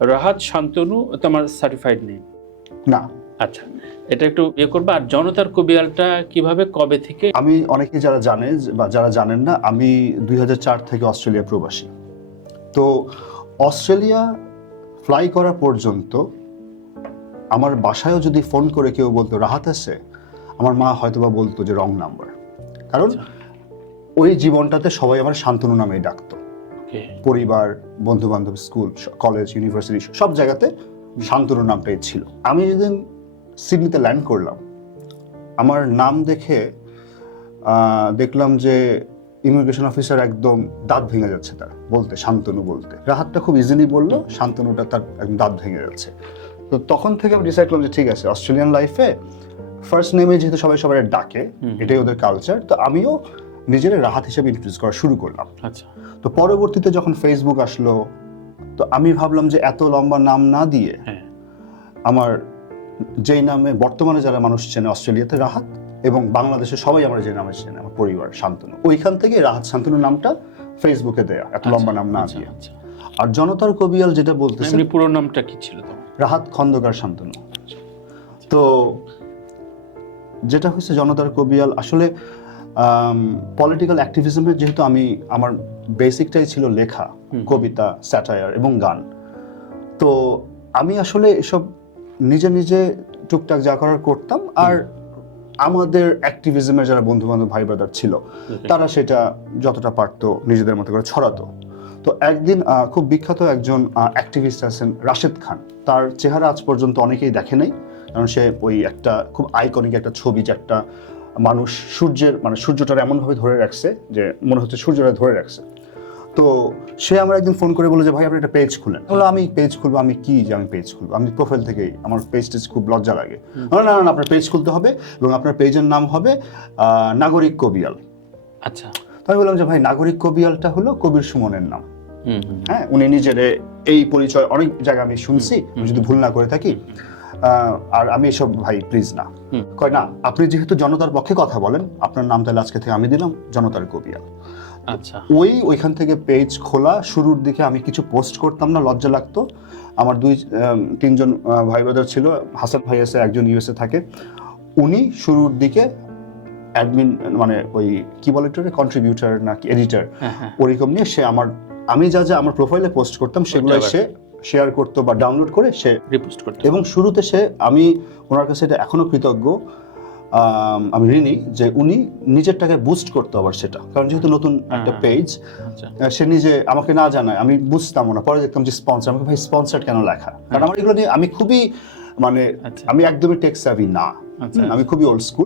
রাহাত শান্তনু তোমার সার্টিফাইড নেই না। আচ্ছা, এটা একটু করবা। আর জনতার কবিয়ালটা কিভাবে, কবে থেকে? আমি অনেকে যারা জানে বা যারা জানেন না, আমি 2004 থেকে অস্ট্রেলিয়া প্রবাসী। তো অস্ট্রেলিয়া ফ্লাই করা পর্যন্ত আমার বাসায়ও যদি ফোন করে কেউ বলতো রাহাত আছে, আমার মা হয়তোবা বলতো যে রং নাম্বার। কারণ ওই জীবনটাতে সবাই আমার শান্তনু নামেই ডাকতো। পরিবার, বন্ধু বান্ধব, স্কুল, কলেজ, ইউনিভার্সিটি সব জায়গাতে শান্তনু নামটাই ছিল। আমি যেদিন সিডনিতে ল্যান্ড করলাম, আমার নাম দেখে দেখলাম যে ইমিগ্রেশন অফিসার একদম দাঁত ভেঙে যাচ্ছে তার বলতে, শান্তনু বলতে। রাহাতটা খুব ইজিলি বললো, শান্তনুটা তার একদম দাঁত ভেঙে যাচ্ছে। তো তখন থেকে আমি ডিসাইড করলাম যে ঠিক আছে, অস্ট্রেলিয়ান লাইফে ফার্স্ট নেমে যেহেতু সবাই সবাই ডাকে, এটাই ওদের কালচার, তো আমিও নিজের রাহাত হিসেবে ইন্ট্রোডিউস করা শুরু করলাম। আচ্ছা। তো পরবর্তীতে যখন ফেসবুক আসলো, তো আমি ভাবলাম যে এত লম্বা নাম না দিয়ে আমার যেই নামে বর্তমানে যারা মানুষ চেনে অস্ট্রেলিয়াতে, রাহাত, এবং বাংলাদেশে সবাই আমরা যে নামে চেনে আমার পরিবার, শান্তনু, ওইখান থেকে রাহাত শান্তনু নামটা ফেসবুকে দেয়া, এত লম্বা নাম না দিয়ে। আর জনতার কবিয়াল যেটা বলতেছে, পুরো নামটা কি ছিল তোমার? রাহাত খন্দকার শান্তনু। তো যেটা হচ্ছে জনতার কবিয়াল, আসলে পলিটিক্যাল অ্যাক্টিভিজমের, যেহেতু আমি আমার বেসিকটাই ছিল লেখা, কবিতা, স্যাটায়ার এবং গান, তো আমি আসলে এসব নিজে নিজে টুকটাক যা করার করতাম। আর আমাদের অ্যাক্টিভিজমের যারা বন্ধু বান্ধব, ভাই ব্রাদার ছিল, তারা সেটা যতটা পারতো নিজেদের মতো করে ছড়াতো। তো একদিন খুব বিখ্যাত একজন অ্যাক্টিভিস্ট আছেন রাশেদ খান, তার চেহারা আজ পর্যন্ত অনেকেই দেখে নাই, কারণ সে ওই একটা খুব আইকনিক একটা ছবি, যে একটা মানুষ সূর্যের, মানে সূর্যটার এমনভাবে ধরে রাখছে যে মনে হচ্ছে সূর্যটা ধরে রাখছে। তো সে আমার একদিন ফোন করে বলে যে ভাই আপনি একটা পেজ খুলেন। বললো আমি পেজ খুলবো? আমি কি যে আমি পেজ খুলবো? আমি প্রোফাইল থেকেই, আমার পেজ টেজ খুব লজ্জা লাগে। না না না, আপনার পেজ খুলতে হবে এবং আপনার পেজের নাম হবে নাগরিক কবিয়াল। আচ্ছা। তো আমি বললাম যে ভাই, নাগরিক কবিয়ালটা হলো কবির সুমনের নাম। হ্যাঁ, উনি নিজের এই পরিচয় অনেক জায়গায় আমি শুনছি, যদি ভুল না করে থাকি। আর আমি এসব ভাই প্লিজ না। কয় না, আপনি যেহেতু জনতার পক্ষে কথা বলেন, আপনার নাম তাহলে আজকে থেকে আমি দিলাম জনতার কবিয়াল। আচ্ছা। ওইখান থেকে পেজ খোলা। শুরুর দিকে আমি কিছু পোস্ট করতাম না, লজ্জা লাগতো। আমার 2-3জন ভাই ব্রাদার ছিল, হাসান ভাই আছে, একজন ইউএসএ থাকে, উনি শুরুর দিকে অ্যাডমিন, মানে ওই কি বলে এটা, কন্ট্রিবিউটর নাকি এডিটর, ওরকম নিয়ে সে আমি যা যা আমার প্রোফাইলে পোস্ট করতাম সেগুলো সে শেয়ার করতো বা ডাউনলোড করে সে রিপোস্ট করতো। এবং শুরুতে আমি ওনার কাছে এটা এখনো কৃতজ্ঞ, আমি ঋণী, যে উনি নিজের টাকায় বুস্ট করতো আবার সেটা, কারণ যেহেতু নতুন একটা পেজ, সে নিজে আমাকে না জানায়, আমি বুঝতাম না, পরে দেখতাম যে স্পন্সর, আমাকে ভাই স্পন্সর কেন লেখা, কারণ আমার এগুলো নিয়ে আমি খুবই, মানে আমি একদমই টেক স্যাভি না, আমি খুবই ওল্ড স্কুল।